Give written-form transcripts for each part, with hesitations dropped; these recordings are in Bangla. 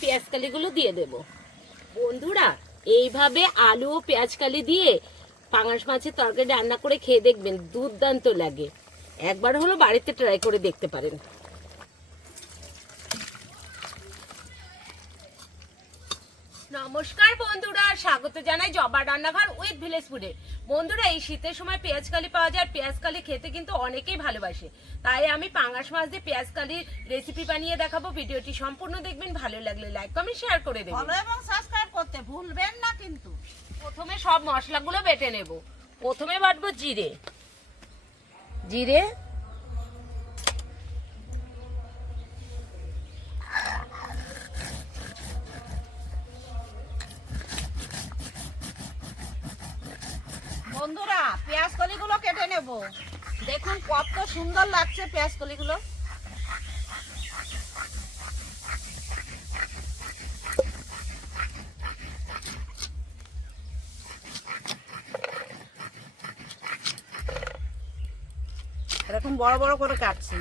পেঁয়াজকালিগুলো দিয়ে দেব। বন্ধুরা, এইভাবে আলু ও পেঁয়াজকালি দিয়ে পাঙাশ মাছের তরকারি রান্না করে খেয়ে দেখবেন, দুর্দান্ত লাগে। একবার হলো বাড়িতে ট্রাই করে দেখতে পারেন। নমস্কার বন্ধুরা, স্বাগত জানাই জবার রান্নাঘর উইথ ভিলেজ ফুডে। বন্ধুরা, এই শীতের সময় পেঁয়াজকালি পাওয়া যায়। পেঁয়াজকালি খেতে কিন্তু অনেকেই ভালোবাসে, তাই আমি পাঙাশ মাছ দিয়ে পেঁয়াজকালির রেসিপি বানিয়ে দেখাবো। ভিডিওটি সম্পূর্ণ দেখবেন, ভালো লাগলে লাইক কমেন্ট শেয়ার করে দেবেন, ফলো এবং সাবস্ক্রাইব করতে ভুলবেন না কিন্তু। প্রথমে সব মশলাগুলো বেটে নেব। প্রথমে বাটবো জিরে। জিরে, বন্ধুরা, পেঁয়াজ কলিগুলো কেটে নেব। দেখুন কত সুন্দর লাগছে পেঁয়াজ কলিগুলো। এরকম বড় বড় করে কাটছি।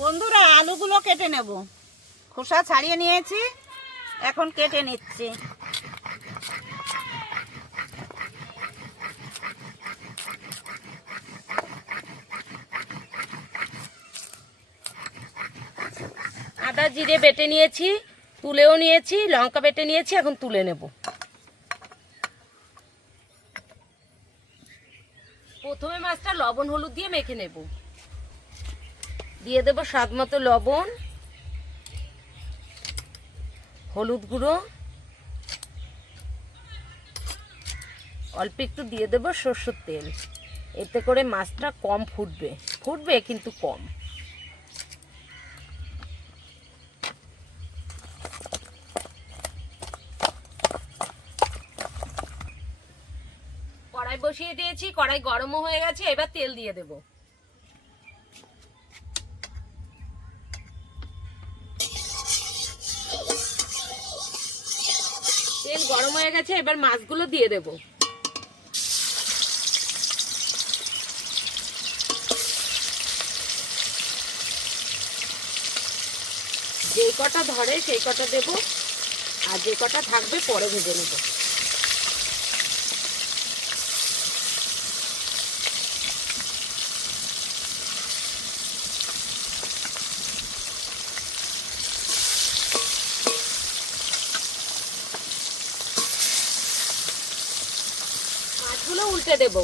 বন্ধুরা, আলুগুলো কেটে নেব। খোসা ছাড়িয়ে নিয়েছি, এখন কেটে নিচ্ছি। আদা জিরে বেটে নিয়েছি, তুলেও নিয়েছি, লঙ্কা বেটে নিয়েছি, এখন তুলে নেব। প্রথমে মাছটা লবণ হলুদ দিয়ে মেখে নেব। দিয়ে দেব স্বাদ মতো লবণ, হলুদ গুঁড়ো, অল্প একটু দিয়ে দেব সরষের তেল। এতে করে মাছটা কম ফুটবে কিন্তু কম। কড়াই বসিয়ে দিয়েছি, কড়াই গরমও হয়ে গেছে, এবার তেল দিয়ে দেব। তেল গরম হয়ে গেছে, এবার মাছগুলো দিয়ে দেব। যে কটা ধরে সেই কটা দেব, আর যে কটা থাকবে পরে ভেজে নেব। মাছগুলো উল্টে দেব।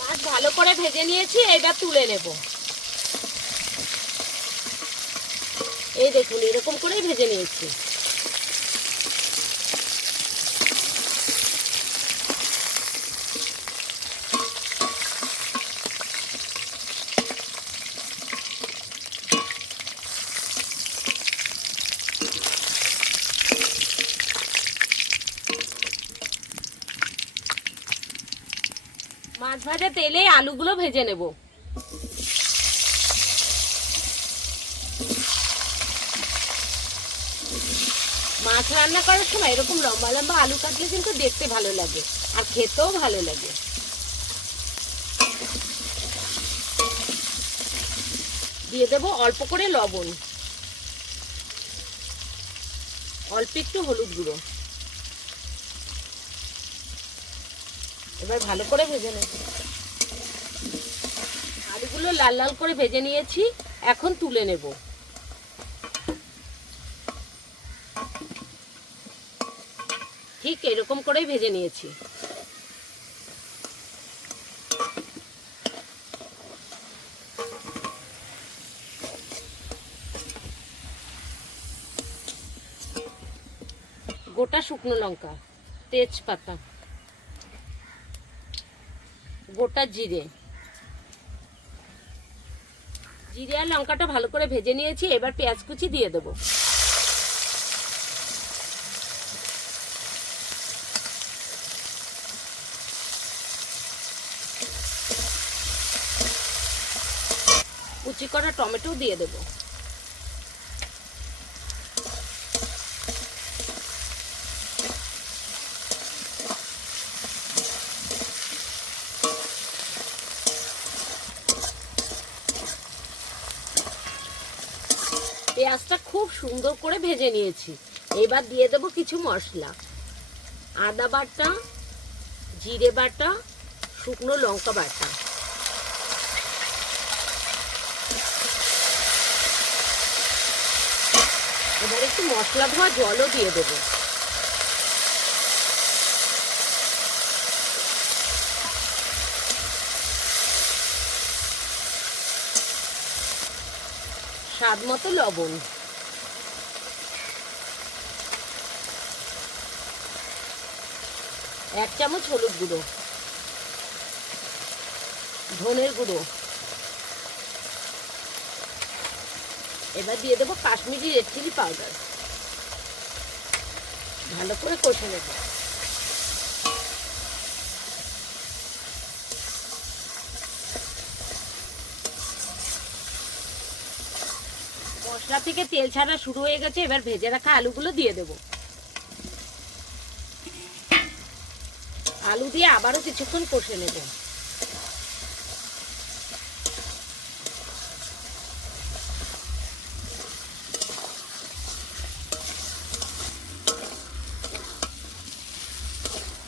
মাছ ভালো করে ভেজে নিয়েছি, এবার তুলে নেব। এই দেখুন, এরকম করেই ভেজে নিয়েছি। মাছ ভাজা তেলে আলুগুলো ভেজে নেব। মাছ রান্না করার সময় এরকম লম্বা লম্বা আলু কাটলে কিন্তু দেখতে ভালো লাগে আর খেতেও ভালো লাগে। দিয়ে দেব অল্প করে লবণ, অল্প একটু হলুদ গুঁড়ো। এবার ভালো করে ভেজে নেব। আলুগুলো লাল লাল করে ভেজে নিয়েছি, এখন তুলে নেব। ঠিক এরকম করেই ভেজে নিয়েছি। গোটা শুকনো লঙ্কা, তেজপাতা, গোটা জিরে, জিরে আর লঙ্কাটা ভালো করে ভেজে নিয়েছি, এবার পেঁয়াজ কুচি দিয়ে দেবো। কুচি করা টমেটো দিয়ে দেবো। পেঁয়াজটা খুব সুন্দর করে ভেজে নিয়েছি, এবার দিয়ে দেবো কিছু মশলা। আদা বাটা, জিরে বাটা, শুকনো লঙ্কা বাটা। এবার একটু মশলা ধোয়া জলও দিয়ে দেবো। স্বাদ মতো লবণ। এক চামচ হলুদ গুঁড়ো, ধনের গুঁড়ো। এবার দিয়ে দেবো কাশ্মীরি রেড চিলি পাউডার। ভালো করে কষে নেব। মশলা থেকে তেল ছাড়া শুরু হয়ে গেছে, এবার ভেজে রাখা আলুগুলো দিয়ে দেবো। আলু দিয়ে আবারও কিছুক্ষণ কষে নেব।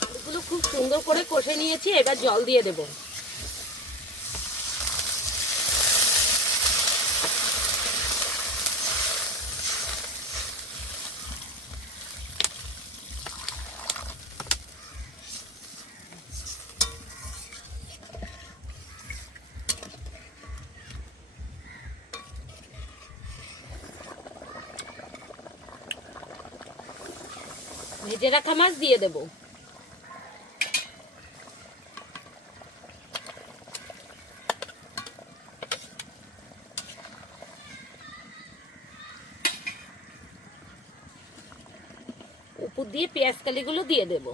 আলুগুলো খুব সুন্দর করে কষে নিয়েছি, এবার জল দিয়ে দেবো। ভেজে রাখা মাছ দিয়ে দেব। উপর দিয়ে পেঁয়াজ কালিগুলো দিয়ে দেব।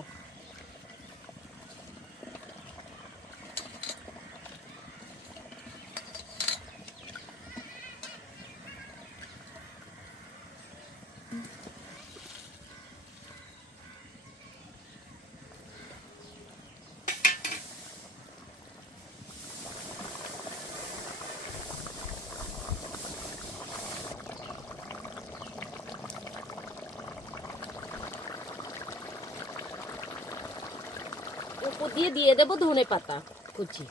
উপর দিয়ে দেবো ধনে পাতা কুচি।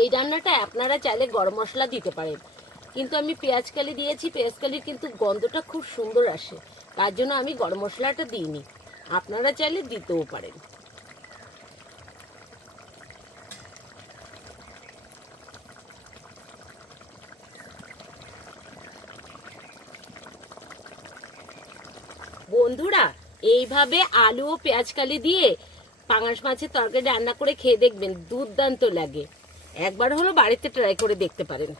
এই রান্নাটা আপনারা চাইলে গরম মশলা দিতে পারেন, কিন্তু আমি পেঁয়াজ কালি দিয়েছি, পেঁয়াজ কালির কিন্তু গন্ধটা খুব সুন্দর আসে, তার জন্য আমি গরম মশলাটা দিইনি। আপনারা চাইলে দিতেও পারেন। বন্ধুরা, এইভাবে আলু ও পেঁয়াজ কালি দিয়ে পাঙাশ মাছের তরকারি রান্না করে খেয়ে দেখবেন, দুর্দান্ত লাগে। একবার হলো বাড়িতে ট্রাই করে দেখতে পারেন।